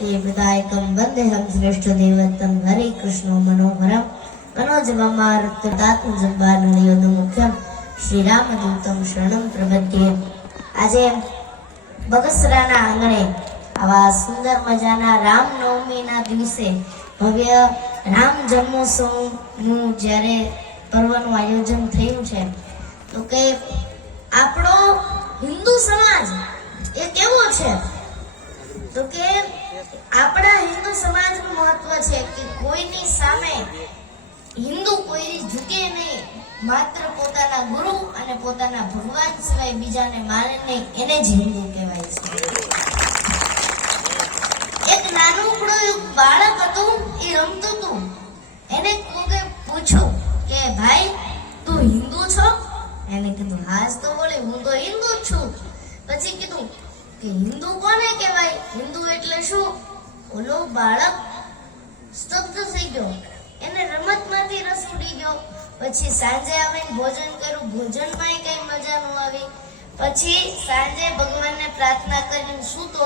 देवकी विदायकं वन्देहं श्रेष्ठदेवतं हरे कृष्णो मनोहरं मनोजवमारुतदात्मजन्मानयोगमुख्यं श्रीरामदूतं शरणं प्रपद्ये। આજે બગસરાના આંગણે આવા સુંદર મજાના રામનવમીના દિવસે ભવ્ય રામ જન્મોત્સવનું જ્યારે પર્વનું આયોજન થયું છે, તો કે આપણો હિન્દુ સમાજ એ કેવો છે, તો કે આપણા હિન્દુ સમાજનું મહત્વ છે કે કોઈની સામે હિન્દુ કોઈ ઝૂકે નહીં, માત્ર પોતાના ગુરુ અને પોતાના ભગવાન સિવાય બીજાને માને નહીં, એને જ હિન્દુ કહેવાય છે। એક નાનકડું બાળક હતું, એ રમતું હતું, એને કોકે પૂછ્યું કે ભાઈ તું હિન્દુ છો? એને કીધું હા તો બોલે હું તો હિન્દુ જ છું। પછી કીધું કે હિન્દુ કોને કહેવાય, હિન્દુ એટલે શું? ઓલો બાળક સ્તબ્ધ થઈ ગયો, એને રમતમાંથી રસ ઉડી ગયો। પછી સાંજે આવીને ભોજન કર્યું, ભોજનમાં કઈ મજા ન આવી। પછી સાંજે ભગવાનને પ્રાર્થના કરીને સૂતો,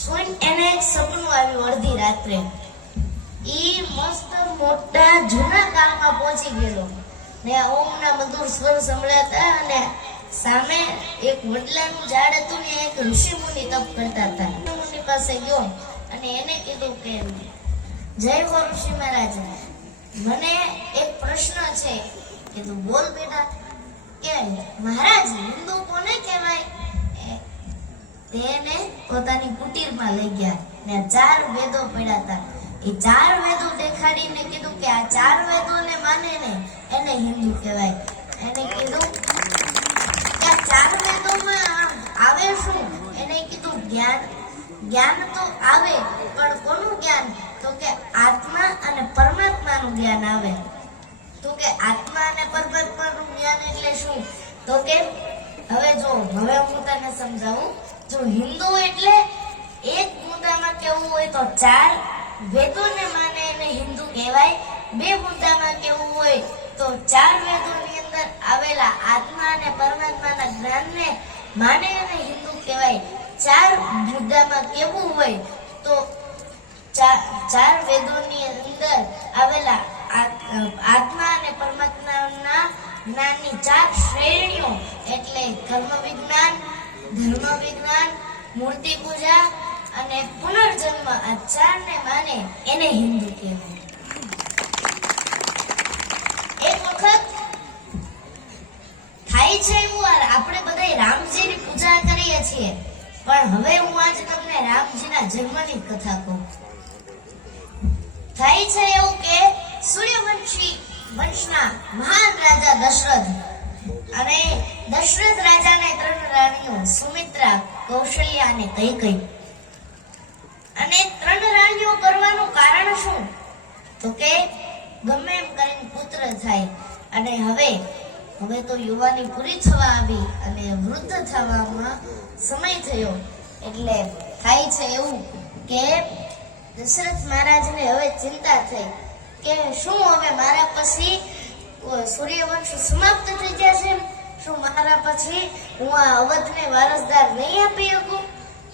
સુઈને એને એક સપનું આવ્યું અડધી રાત્રે। ઈ મસ્ત મોટા જૂના કાળમાં પહોંચી ગયેલો ને ઓમના મધુર સ્વર સંભળાતા અને સામે એક વડલાનું ઝાડ હતું ને એક ઋષિ મુનિ તપ કરતા હતા। મુનિ પાસે ગયો અને એને કીધું કે જય હો ઋષિ મહારાજ, મને એક પ્રશ્ન છે। કીધું બોલ બેટા। કે મહારાજ હિન્દુ કોને કહેવાય? તેને પોતાની કુટીરમાં લઈ ગયા ને 4 વેદો પડ્યા હતા। એ 4 વેદો દેખાડીને કીધું કે આ 4 વેદોને માને ને એને હિન્દુ કહેવાય। એને કીધું કે 4 વેદોમાં આવે શું? એને કીધું જ્ઞાન। જ્ઞાન તો આવે, પણ કોનું જ્ઞાન? તો કે આત્મા અને પરમાત્માનું જ્ઞાન આવે। તો કે આત્મા અને પરમાત્માનું જ્ઞાન એટલે શું? તો કે હવે હું તને સમજાવું। જો હિન્દુ એટલે એક મુદ્દામાં કેવું હોય તો 4 વેદોને માને એને હિન્દુ કહેવાય। 2 મુદ્દામાં કેવું હોય તો 4 વેદોની અંદર આવેલા આત્મા અને પરમાત્માના જ્ઞાનને માને એને હિન્દુ કહેવાય। 4 મુદ્દામાં કેવું હોય તો 4 વેદોની અંદર આવેલા આત્મા અને પરમાત્માના જ્ઞાનની 4 શ્રેણીઓ એટલે કર્મ વિજ્ઞાન, ધર્મ વિજ્ઞાન, મૂર્તિ પૂજા અને પુનર્જન્મ, આ 4 ને માને એને હિન્દુ કહેવાય। એક વખત થાય છે એવું, આપણે બધા રામજીની પૂજા કરીએ છીએ, પણ હવે હું આજે તમને રામજીના જન્મની કથા કહું। થાય છે એવું કે સૂર્યવંશી વંશના મહાન રાજા દશરથ, અને દશરથ રાજાને 3 રાણીઓ સુમિત્રા, કૌશલ્યા અને કૈકેયી। અને 3 રાણીઓ કરવાનું કારણ શું? તો કે ગમે એમ કરીને પુત્ર થાય, અને હવે તો યુવાની પૂરી થવા આવી અને વૃદ્ધ થવામાં સમય થયો, એટલે થાય છે એવું કે દશરથ મહારાજને હવે ચિંતા થઈ કે શું હવે મારા પછી સૂર્યવંશ સમાપ્ત થઈ જશે? શું મારા પછી હું આ અવધને વારસદાર નહીં આપી શકું?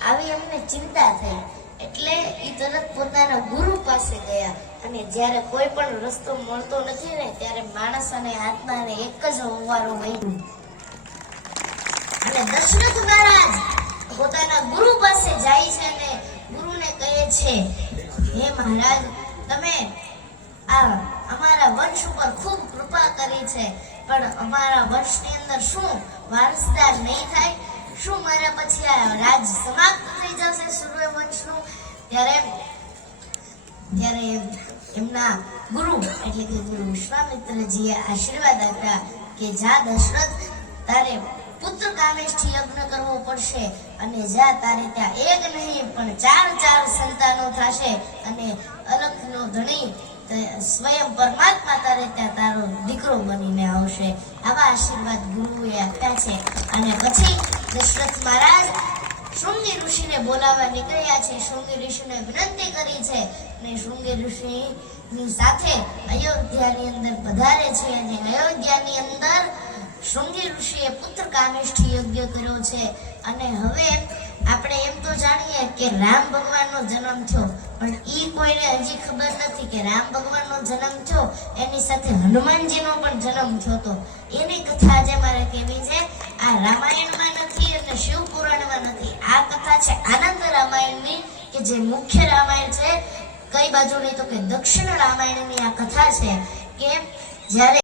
આવી એમને ચિંતા થઈ, એટલે એ તરત પોતાના ગુરુ પાસે ગયા। અને જ્યારે કોઈ પણ રસ્તો મળતો નથી ને, ત્યારે માણસ અને આત્માને એક જ હોવાનો હોય, અને દશરથ મહારાજ પોતાના ગુરુ પાસે જાય છે અને ગુરુને કહે છે, હે મહારાજ, તમે અમારા વંશ ઉપર ખૂબ કૃપા કરી છે, પણ અમારા વંશની અંદર શું વારસદાર નહીં થાય? શું મારા પછી આ રાજ સમાપ્ત થઈ જશે સૂર્યવંશનું? ત્યારે એમના ગુરુ એટલે કે ગુરુ વિશ્વામિત્રજીએ આશીર્વાદ આપ્યા કે જા દશરથ, તારે પુત્ર કામેષ્ઠી યજ્ઞ કરવો પડશે, અને જા તારે ત્યાં એક નહીં પણ 4 સંતાનો થશે, અને અલખનો ધણી સ્વયં પરમાત્મા તારે ત્યાં તારો દીકરો બનીને આવશે। આવા આશીર્વાદ ગુરુએ આપ્યા છે। અને પછી દશરથ મહારાજ શૃંગી ઋષિને બોલાવવા નીકળ્યા છે। શૃંગી ઋષિને વિનંતી કરી છે, અને શૃંગી ઋષિની સાથે અયોધ્યાની અંદર પધારે છે, અને અયોધ્યાની અંદર શૃંગી ઋષિએ પુત્ર કામેષ્ઠી યજ્ઞ કર્યો છે। અને હવે આપણે એમ તો જાણીએ કે રામ ભગવાનનો ભગવાનનો જન્મ થયો, પણ ઈ કોઈને હજી ખબર નથી કે રામ ભગવાનનો જન્મ થયો એની સાથે હનુમાનજીનો પણ જન્મ થયો તો. એની કથા આજે મારે કહેવી છે. આ રામાયણમાં નથી અને શિવ પુરાણમાં નથી. આ કથા છે આનંદ રામાયણની, કે જે મુખ્ય રામાયણ છે. કઈ બાજુની તો કે દક્ષિણ રામાયણની આ કથા છે કે જ્યારે